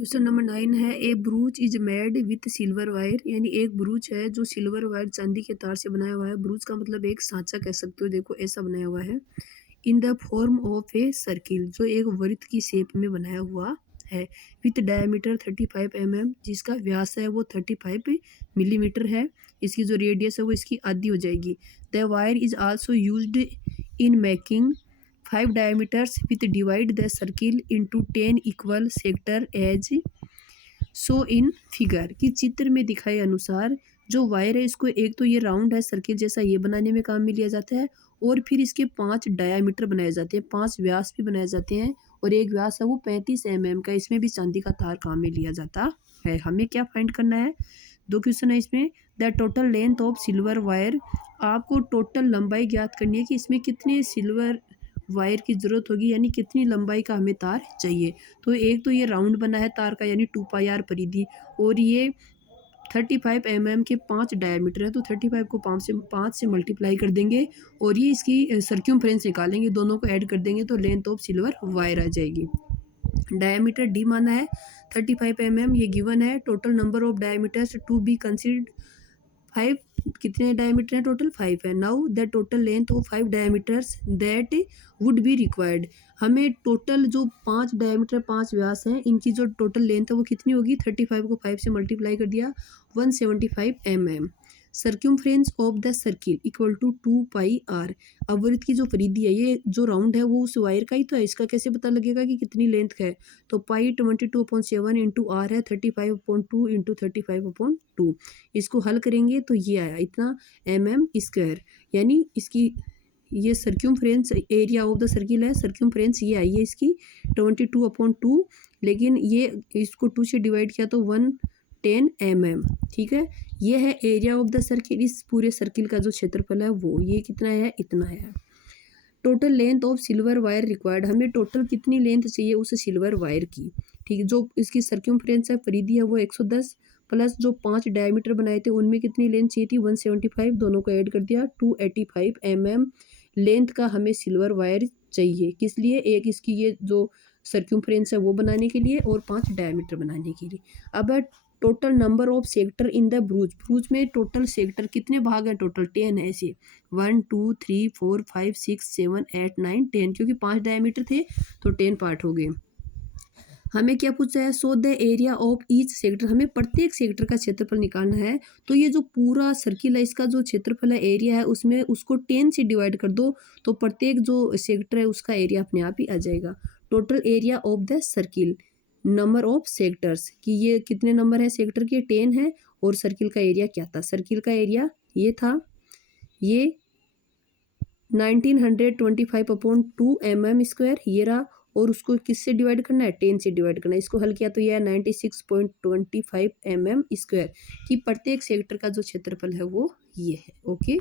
Question number 9 है a brooch is made with silver wire, यानी एक ब्रूच है जो सिल्वर वायर चांदी के तार से बनाया हुआ है। ब्रूच का मतलब एक सांचा कह सकते हो, देखो ऐसा बनाया हुआ है। In the form of a circle, जो एक वृत्त की शेप में बनाया हुआ है। विथ डायमीटर 35 mm, जिसका व्यास है वो 35 मिलीमीटर है। इसकी जो रेडियस है वो इसकी आधी हो जाएगी। The wire is also used in making 5 diameters with divide the circle into 10 equal sector as so in figure, कि चित्र में दिखाए अनुसार जो वायर है इसको एक तो ये राउंड है सर्किल जैसा, ये बनाने में काम में लिया जाता है। और फिर इसके 5 डायामीटर बनाए जाते हैं, 5 व्यास भी बनाए जाते हैं। और एक व्यास है वो 35 mm का, इसमें भी चांदी का तार काम में लिया जाता है। हमें क्या फाइंड करना है, 2 क्वेश्चन है इसमें। The total length of silver wire, आपको टोटल लंबाई ज्ञात करनी है कि इसमें कितने सिल्वर वायर की ज़रूरत होगी, यानी कितनी लंबाई का हमें तार चाहिए। तो एक तो ये राउंड बना है तार का, यानी 2πr परिधि, और ये 35 mm के 5 डायमीटर है। तो 35 को 5 से मल्टीप्लाई कर देंगे और ये इसकी सर्क्यूम्फ्रेंस निकालेंगे, दोनों को ऐड कर देंगे तो लेंथ ऑफ सिल्वर वायर आ जाएगी। डायमीटर डी माना है 35 mm, ये गिवन है। Total number of diameters to be considered 5, कितने डायमीटर है टोटल 5 है। Now the total length of 5 diameters that would be required, हमें टोटल जो 5 डायमीटर 5 व्यास हैं इनकी जो टोटल लेंथ है वो कितनी होगी। 35 को 5 से मल्टीप्लाई कर दिया, 175 mm। Circumference of the circle equal to 2πr, अब वृत्त की जो परिधि है, ये जो राउंड है वो उस वायर का ही तो है, इसका कैसे पता लगेगा कि कितनी लेंथ का है। तो पाई 22/7 इंटू आर है 35/2 इंटू 35/2। इसको हल करेंगे तो ये आया इतना mm², यानी इसकी ये सर्क्यूम्फ्रेंस एरिया ऑफ द सर्किल है, सर्क्यूम्फ्रेंस ये आई है इसकी 22/2, लेकिन ये इसको 2 से डिवाइड किया तो 110 mm। ठीक है, ये है एरिया ऑफ द सर्किल, इस पूरे सर्किल का जो क्षेत्रफल है वो ये कितना है, इतना है। Total length of silver wire required, हमें टोटल कितनी लेंथ चाहिए उस सिल्वर वायर की। ठीक है, जो इसकी सर्क्यूम्फ्रेंस है परिधि है वो 110, प्लस जो 5 डायमीटर बनाए थे उनमें कितनी लेंथ चाहिए थी 175, दोनों को ऐड कर दिया 285 mm लेंथ का हमें सिल्वर वायर चाहिए। किस लिए, एक इसकी ये जो सर्क्यूम्फ्रेंस है वो बनाने के लिए और 5 डायमीटर बनाने के लिए। अब total number of sector in the ब्रूच, ब्रूच में टोटल सेक्टर कितने भाग हैं, टोटल 10 है ऐसे 1 2 3 4 5 6 7 8 9 10, क्योंकि 5 डायमीटर थे तो 10 पार्ट हो गए। हमें क्या पूछा है, so the area of each sector, हमें प्रत्येक सेक्टर का क्षेत्रफल निकालना है। तो ये जो पूरा सर्किल है इसका जो क्षेत्रफल है, एरिया है, उसमें उसको 10 से डिवाइड कर दो तो प्रत्येक जो सेक्टर है उसका एरिया अपने आप ही आ जाएगा। Total area of the circle, number of sectors, कि ये कितने नंबर है सेक्टर के, 10 है। और सर्किल का एरिया क्या था, सर्किल का एरिया ये था, ये 1925/2 mm², ये रहा। और उसको किससे डिवाइड करना है, 10 से डिवाइड करना है। इसको हल किया तो यह है 96.25 mm², कि प्रत्येक सेक्टर का जो क्षेत्रफल है वो ये है। ओके।